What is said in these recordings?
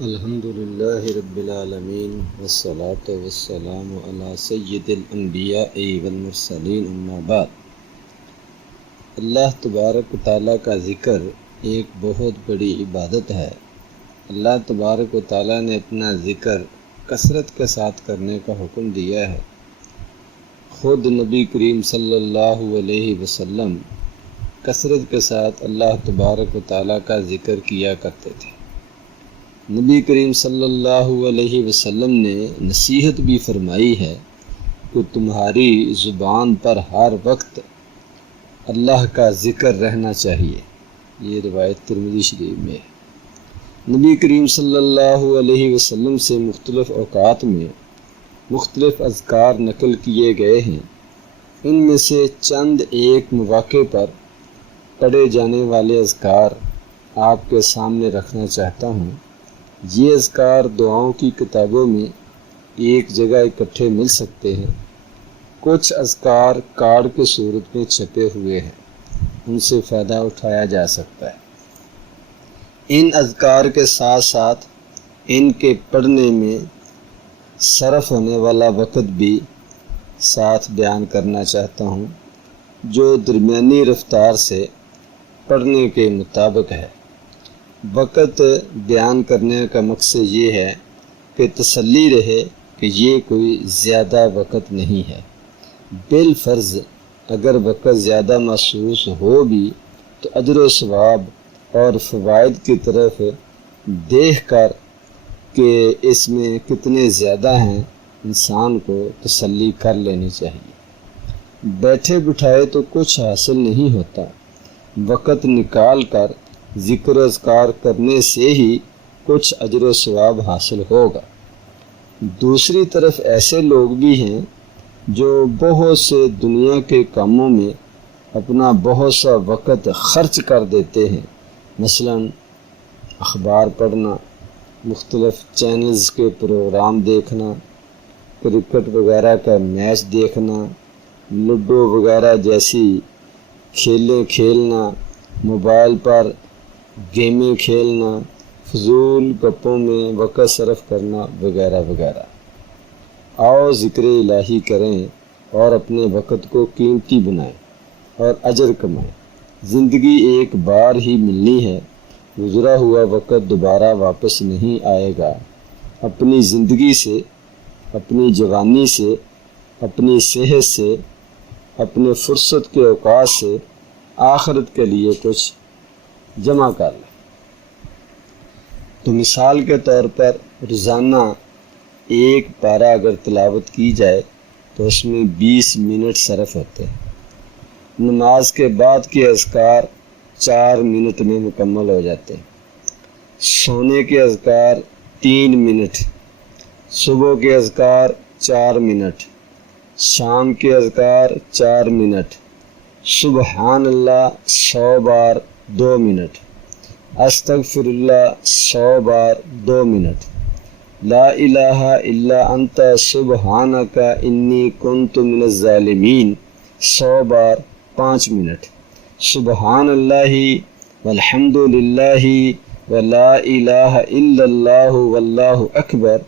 الحمد للہ رب العالمین والصلاة والسلام علی سید الانبیاء والمرسلین اما بعد۔ اللہ تبارک و تعالیٰ کا ذکر ایک بہت بڑی عبادت ہے۔ اللہ تبارک و تعالیٰ نے اپنا ذکر کثرت کے ساتھ کرنے کا حکم دیا ہے۔ خود نبی کریم صلی اللہ علیہ وسلم کثرت کے ساتھ اللہ تبارک و تعالیٰ کا ذکر کیا کرتے تھے۔ نبی کریم صلی اللہ علیہ وسلم نے نصیحت بھی فرمائی ہے کہ تمہاری زبان پر ہر وقت اللہ کا ذکر رہنا چاہیے۔ یہ روایت ترمذی شریف میں ہے۔ نبی کریم صلی اللہ علیہ وسلم سے مختلف اوقات میں مختلف اذکار نقل کیے گئے ہیں۔ ان میں سے چند ایک مواقع پر پڑھے جانے والے اذکار آپ کے سامنے رکھنا چاہتا ہوں۔ یہ اذکار دعاؤں کی کتابوں میں ایک جگہ اکٹھے مل سکتے ہیں۔ کچھ اذکار کارڈ کی صورت میں چھپے ہوئے ہیں، ان سے فائدہ اٹھایا جا سکتا ہے۔ ان اذکار کے ساتھ ساتھ ان کے پڑھنے میں صرف ہونے والا وقت بھی ساتھ بیان کرنا چاہتا ہوں، جو درمیانی رفتار سے پڑھنے کے مطابق ہے۔ وقت بیان کرنے کا مقصد یہ ہے کہ تسلی رہے کہ یہ کوئی زیادہ وقت نہیں ہے۔ بالفرض اگر وقت زیادہ محسوس ہو بھی تو اجر و ثواب اور فوائد کی طرف دیکھ کر کہ اس میں کتنے زیادہ ہیں انسان کو تسلی کر لینی چاہیے۔ بیٹھے بٹھائے تو کچھ حاصل نہیں ہوتا، وقت نکال کر ذکر و اذکار کرنے سے ہی کچھ اجر و ثواب حاصل ہوگا۔ دوسری طرف ایسے لوگ بھی ہیں جو بہت سے دنیا کے کاموں میں اپنا بہت سا وقت خرچ کر دیتے ہیں، مثلا اخبار پڑھنا، مختلف چینلز کے پروگرام دیکھنا، کرکٹ وغیرہ کا میچ دیکھنا، لوڈو وغیرہ جیسی کھیلیں کھیلنا، موبائل پر گیمیں کھیلنا، فضول گپوں میں وقت صرف کرنا وغیرہ وغیرہ۔ آؤ ذکر الہی کریں اور اپنے وقت کو قیمتی بنائیں اور اجر کمائیں۔ زندگی ایک بار ہی ملنی ہے، گزرا ہوا وقت دوبارہ واپس نہیں آئے گا۔ اپنی زندگی سے، اپنی جوانی سے، اپنی صحت سے، اپنے فرصت کے اوقات سے آخرت کے لیے کچھ جمع کر لیں۔ تو مثال کے طور پر روزانہ ایک پارہ اگر تلاوت کی جائے تو اس میں 20 منٹ صرف ہوتے ہیں۔ نماز کے بعد کے اذکار 4 منٹ میں مکمل ہو جاتے ہیں۔ سونے کے اذکار 3 منٹ، صبح کے اذکار 4 منٹ، شام کے اذکار 4 منٹ، سبحان اللہ 100 بار 2 منٹ، استغفر اللہ 100 بار 2 منٹ، لا الہ الا انت سبحانک انی کنت من الظالمین 100 بار 5 منٹ، سبحان اللہ والحمد للہ ولا الہ الا اللہ واللہ اکبر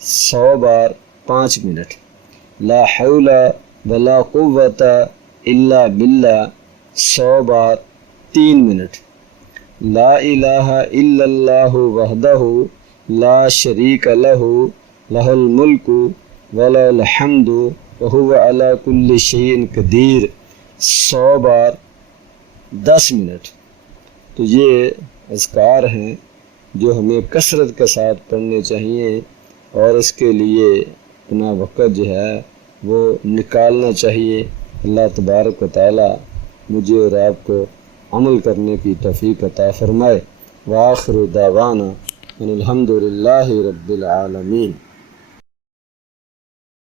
100 بار 5 منٹ، لا حول ولا قوت الا باللہ 100 بار 3 منٹ، لا الہ الا اللہ وحدہ لا شریک لہ لہ الملک ولہ الحمد وہو علی کل شیء قدیر 100 بار 10 منٹ۔ تو یہ اذکار ہیں جو ہمیں کثرت کے ساتھ پڑھنے چاہیے اور اس کے لیے اپنا وقت جو ہے وہ نکالنا چاہیے۔ اللہ تبارک و تعالی مجھے اور آپ کو عمل کرنے کی توفیق عطا فرمائے۔ وآخر دعوانا ان الحمد للہ رب العالمین۔